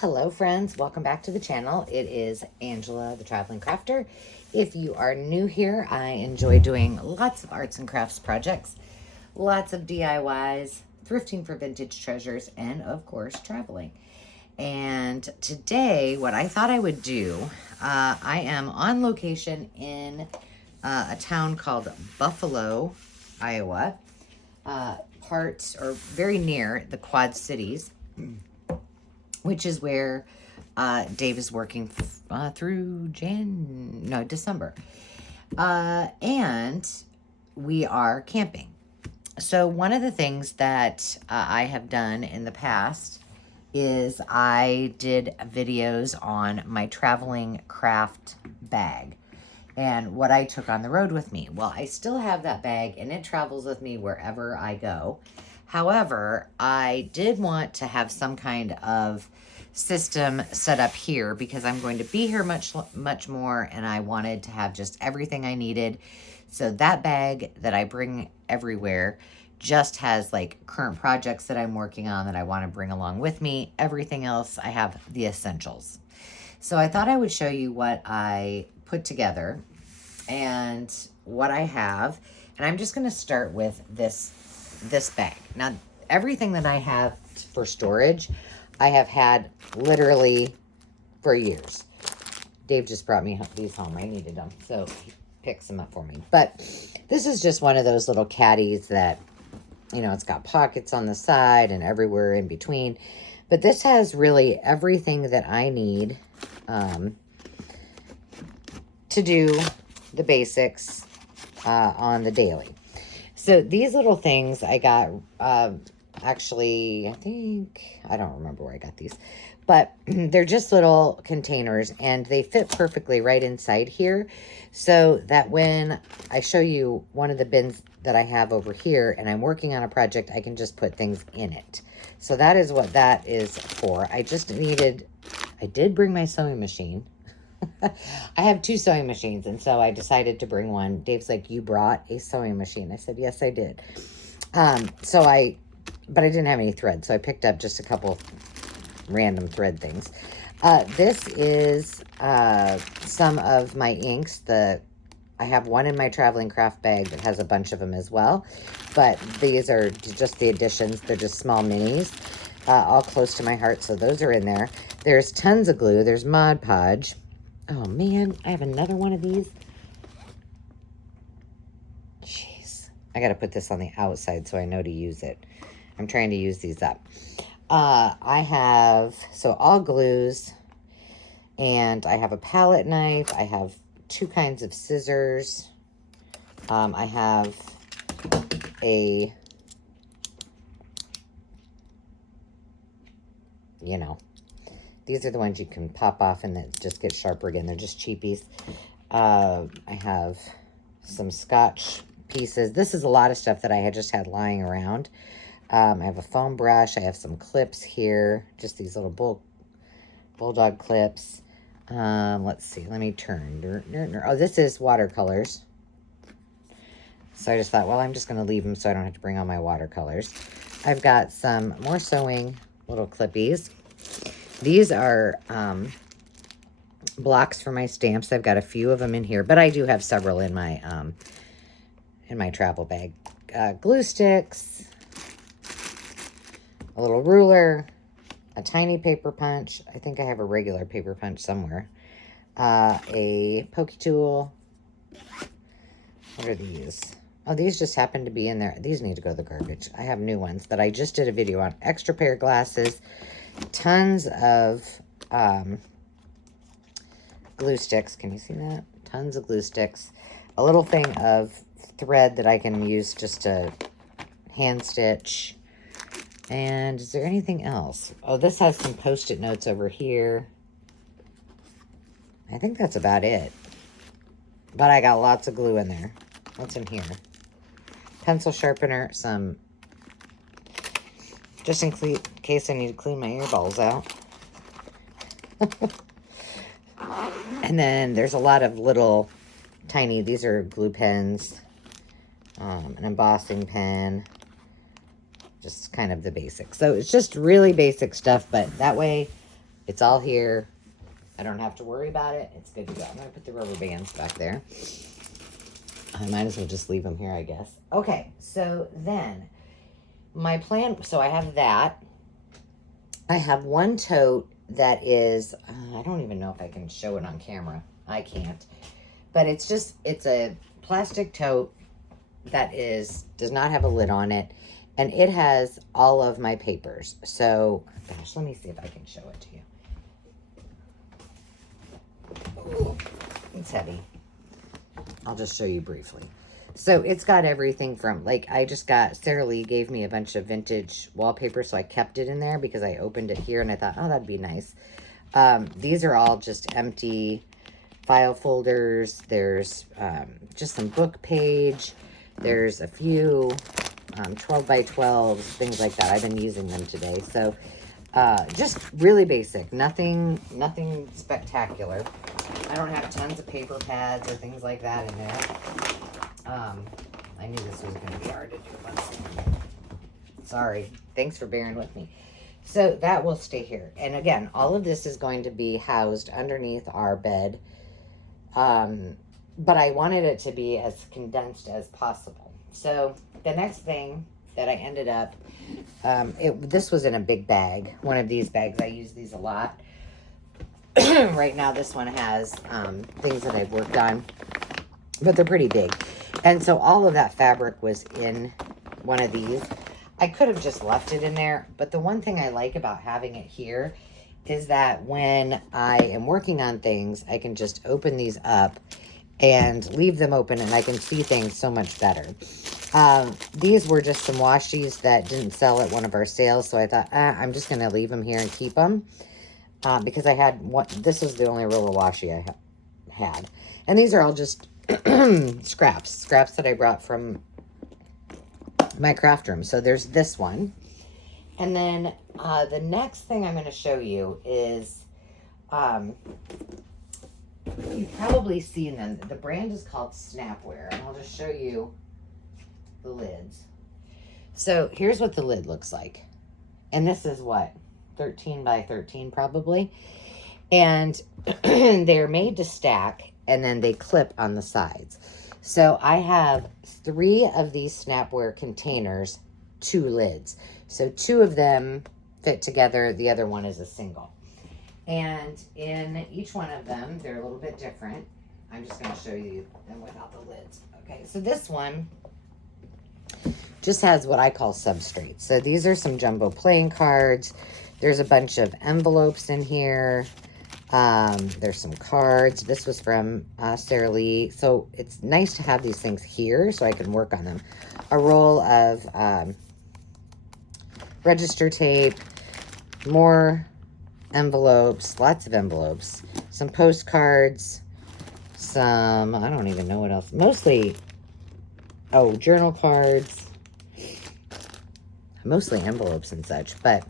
Hello friends, welcome back to the channel. It is Angela, the Traveling Crafter. If you are new here, I enjoy doing lots of arts and crafts projects, lots of DIYs, thrifting for vintage treasures, and of course, traveling. And today, what I thought I would do, I am on location in a town called Buffalo, Iowa, very near the Quad Cities, which is where Dave is working through December. And we are camping. So one of the things that I have done in the past is I did videos on my traveling craft bag and what I took on the road with me. Well, I still have that bag and it travels with me wherever I go. However, I did want to have some kind of system set up here because I'm going to be here much more, and I wanted to have just everything I needed. So that bag that I bring everywhere just has like current projects that I'm working on that I want to bring along with me. Everything else, I have the essentials. So I thought I would show you what I put together and what I have. And I'm just going to start with this bag. Now, everything that I have for storage, I have had literally for years. Dave just brought me these home. I needed them, so he picks them up for me. But this is just one of those little caddies that, you know, it's got pockets on the side and everywhere in between. But this has really everything that I need to do the basics on the daily. So these little things I got, actually, I don't remember where I got these, but they're just little containers and they fit perfectly right inside here. So that when I show you one of the bins that I have over here and I'm working on a project, I can just put things in it. So that is what that is for. I did bring my sewing machine. I have two sewing machines, and so I decided to bring one. Dave's like, "You brought a sewing machine?" I said, "Yes, I did." But I didn't have any thread, so I picked up just a couple random thread things. This is some of my inks. I have one in my traveling craft bag that has a bunch of them as well, but these are just the additions. They're just small minis, all close to my heart, so those are in there. There's tons of glue. There's Mod Podge. Oh, man, I have another one of these. Jeez. I got to put this on the outside so I know to use it. I'm trying to use these up. I have, so all glues, and I have a palette knife. I have two kinds of scissors. I have these are the ones you can pop off and it just gets sharper again. They're just cheapies. I have some Scotch pieces. This is a lot of stuff that I had just had lying around. I have a foam brush. I have some clips here. Just these little bulldog clips. Let's see. Let me turn. Oh, this is watercolors. So I just thought, well, I'm just going to leave them so I don't have to bring all my watercolors. I've got some more sewing little clippies. These are blocks for my stamps. I've got a few of them in here, but I do have several in my travel bag. Glue sticks, a little ruler, a tiny paper punch. I think I have a regular paper punch somewhere. A pokey tool. What are these? Oh, these just happen to be in there. These need to go to the garbage. I have new ones that I just did a video on. Extra pair of glasses. Tons of glue sticks. Can you see that? Tons of glue sticks. A little thing of thread that I can use just to hand stitch. And is there anything else? Oh, this has some Post-it notes over here. I think that's about it. But I got lots of glue in there. What's in here? Pencil sharpener, some, just in case I need to clean my earballs out. And then there's a lot of little tiny, these are glue pens, an embossing pen, just kind of the basics. So it's just really basic stuff, but that way It's all here. I don't have to worry about it. It's good to go. I'm going to put the rubber bands back there. I might as well just leave them here, I guess. Okay, so then my plan, so I have that. I have one tote that is, I don't even know if I can show it on camera. I can't. But it's a plastic tote that does not have a lid on it. And it has all of my papers. So, gosh, let me see if I can show it to you. Ooh, it's heavy. I'll just show you briefly. So it's got everything from, like, Sarah Lee gave me a bunch of vintage wallpaper, so I kept it in there because I opened it here and I thought, oh, that'd be nice. These are all just empty file folders. There's just some book page. There's a few 12 by 12s, things like that. I've been using them today. So just really basic, nothing spectacular. I don't have tons of paper pads or things like that in there. I knew this was going to be hard to do once. Sorry. Thanks for bearing with me. So that will stay here. And again, all of this is going to be housed underneath our bed. But I wanted it to be as condensed as possible. So the next thing that I ended up, this was in a big bag. One of these bags. I use these a lot. Right now, this one has things that I've worked on, but they're pretty big. And so all of that fabric was in one of these. I could have just left it in there, but the one thing I like about having it here is that when I am working on things, I can just open these up and leave them open, and I can see things so much better. These were just some washies that didn't sell at one of our sales, so I thought, I'm just going to leave them here and keep them. Because I had one, this was the only roll of washi I had. And these are all just scraps that I brought from my craft room. So there's this one. And then the next thing I'm going to show you is, you've probably seen them. The brand is called Snapware. And I'll just show you the lids. So here's what the lid looks like. And this is what? 13 by 13 probably. And they're made to stack, and then they clip on the sides. So I have 3 of these Snapware containers, 2 lids. So 2 of them fit together. The other one is a single. And in each one of them, they're a little bit different. I'm just going to show you them without the lids. Okay, so this one just has what I call substrates. So these are some jumbo playing cards. There's a bunch of envelopes in here. There's some cards. This was from Sarah Lee. So it's nice to have these things here so I can work on them. A roll of register tape, more envelopes, lots of envelopes, some postcards, some, I don't even know what else, mostly, journal cards, mostly envelopes and such. But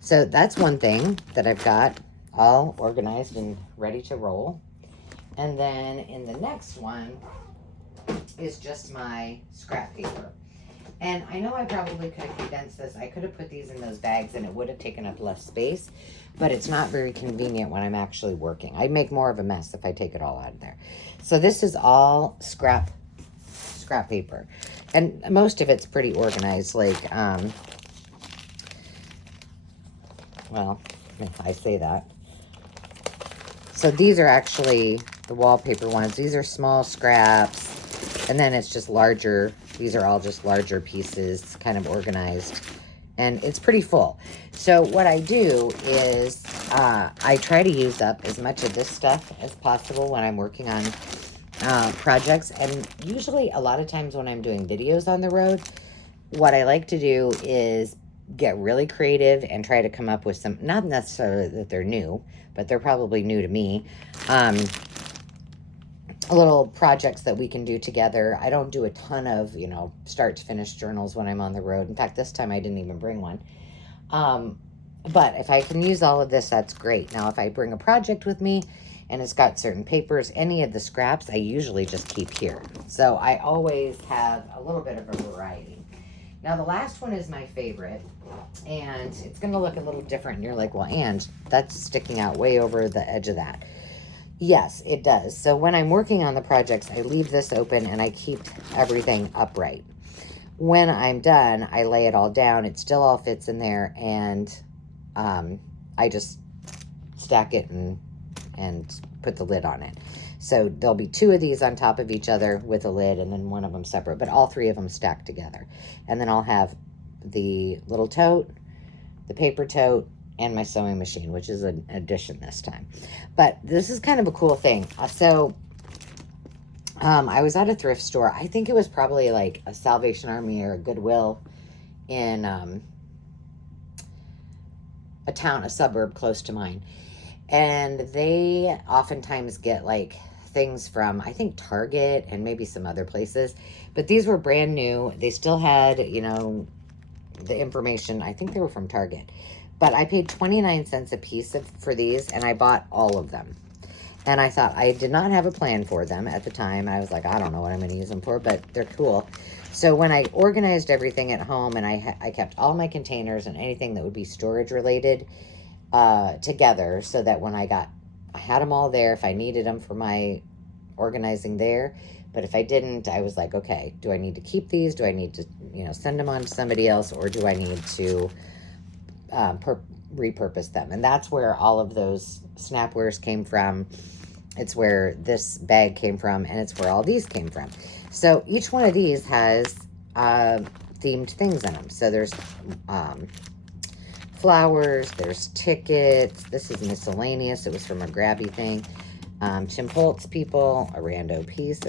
so that's one thing that I've got all organized and ready to roll. And then in the next one is just my scrap paper. And I know I probably could have condensed this. I could have put these in those bags and it would have taken up less space, but it's not very convenient when I'm actually working. I make more of a mess if I take it all out of there. So this is all scrap paper. And most of it's pretty organized, like, well, I say that. So these are actually the wallpaper ones. These are small scraps. And then it's just larger. These are all just larger pieces, kind of organized. And it's pretty full. So what I do is I try to use up as much of this stuff as possible when I'm working on projects. And usually a lot of times when I'm doing videos on the road, what I like to do is get really creative and try to come up with some, not necessarily that they're new, but they're probably new to me, little projects that we can do together. I don't do a ton of, start to finish journals when I'm on the road. In fact, this time I didn't even bring one. But if I can use all of this, that's great. Now, if I bring a project with me and it's got certain papers, any of the scraps, I usually just keep here. So I always have a little bit of a variety. Now the last one is my favorite, and it's going to look a little different. And you're like, well, and that's sticking out way over the edge of that. Yes, it does. So when I'm working on the projects, I leave this open and I keep everything upright. When I'm done, I lay it all down. It still all fits in there, and I just stack it and put the lid on it. So there'll be 2 of these on top of each other with a lid, and then one of them separate, but all 3 of them stacked together. And then I'll have the little tote, the paper tote, and my sewing machine, which is an addition this time. But this is kind of a cool thing. So I was at a thrift store. I think it was probably like a Salvation Army or a Goodwill in a suburb close to mine. And they oftentimes get like things from, I think, Target and maybe some other places. But these were brand new. They still had, you know, the information. I think they were from Target. But I paid 29 cents a piece for these, and I bought all of them. And I thought, I did not have a plan for them at the time. I was like, I don't know what I'm going to use them for, but they're cool. So when I organized everything at home, and I kept all my containers and anything that would be storage related together, so that when I had them all there if I needed them for my organizing there. But if I didn't, I was like, okay, do I need to keep these? Do I need to, you know, send them on to somebody else, or do I need to repurpose them? And that's where all of those Snapwares came from. It's where this bag came from, and it's where all these came from. So each one of these has themed things in them. So there's flowers, there's tickets. This is miscellaneous. It was from a grabby thing. Chimpoltz people, a rando piece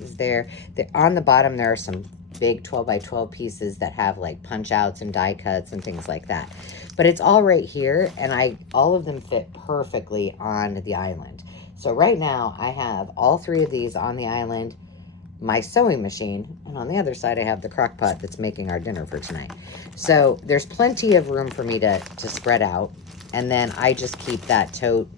is there. On the bottom, there are some big 12 by 12 pieces that have like punch outs and die cuts and things like that. But it's all right here, and all of them fit perfectly on the island. So right now I have all 3 of these on the island, my sewing machine, and on the other side I have the crock pot that's making our dinner for tonight. So there's plenty of room for me to spread out, and then I just keep that tote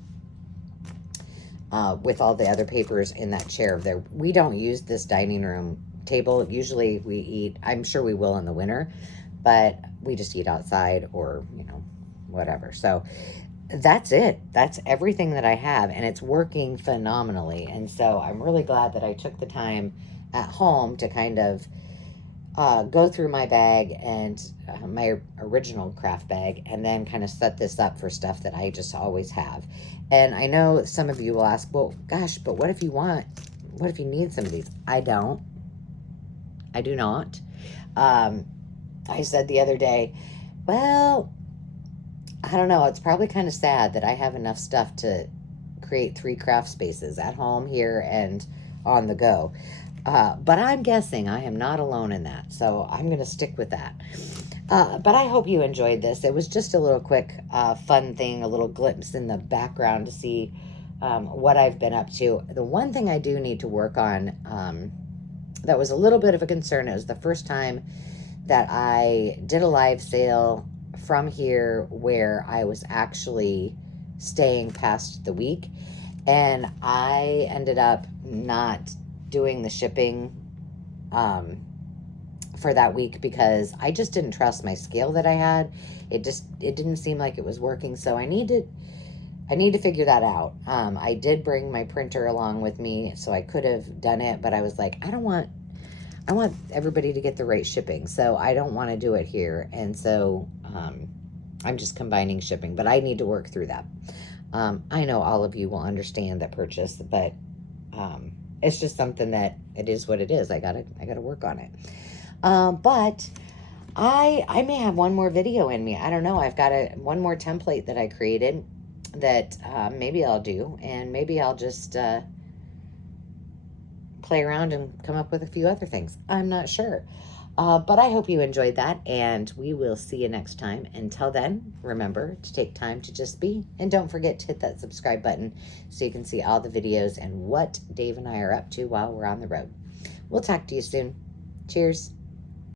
with all the other papers in that chair there. We don't use this dining room table. Usually we eat, I'm sure we will in the winter, but we just eat outside, or, you know, whatever. So that's it. That's everything that I have, and it's working phenomenally. And so I'm really glad that I took the time at home to kind of go through my bag and my original craft bag, and then kind of set this up for stuff that I just always have. And I know some of you will ask, well, gosh, but what if you need some of these? I do not. I said the other day, well, I don't know. It's probably kind of sad that I have enough stuff to create 3 craft spaces at home, here, and on the go. But I'm guessing I am not alone in that. So I'm going to stick with that. But I hope you enjoyed this. It was just a little quick fun thing, a little glimpse in the background to see what I've been up to. The one thing I do need to work on that was a little bit of a concern. It was the first time that I did a live sale from here where I was actually staying past the week, and I ended up not doing the shipping for that week because I just didn't trust my scale that I had. It didn't seem like it was working, so I need to figure that out. I did bring my printer along with me, so I could have done it, but I was like, I want everybody to get the right shipping, so I don't want to do it here. And so I'm just combining shipping, but I need to work through that. I know all of you will understand that purchase, but it's just something that it is what it is. I gotta work on it. But I may have one more video in me. I don't know. I've got one more template that I created that maybe I'll do, and maybe I'll just play around and come up with a few other things. I'm not sure. But I hope you enjoyed that, and we will see you next time. Until then, remember to take time to just be, and don't forget to hit that subscribe button so you can see all the videos and what Dave and I are up to while we're on the road. We'll talk to you soon. Cheers.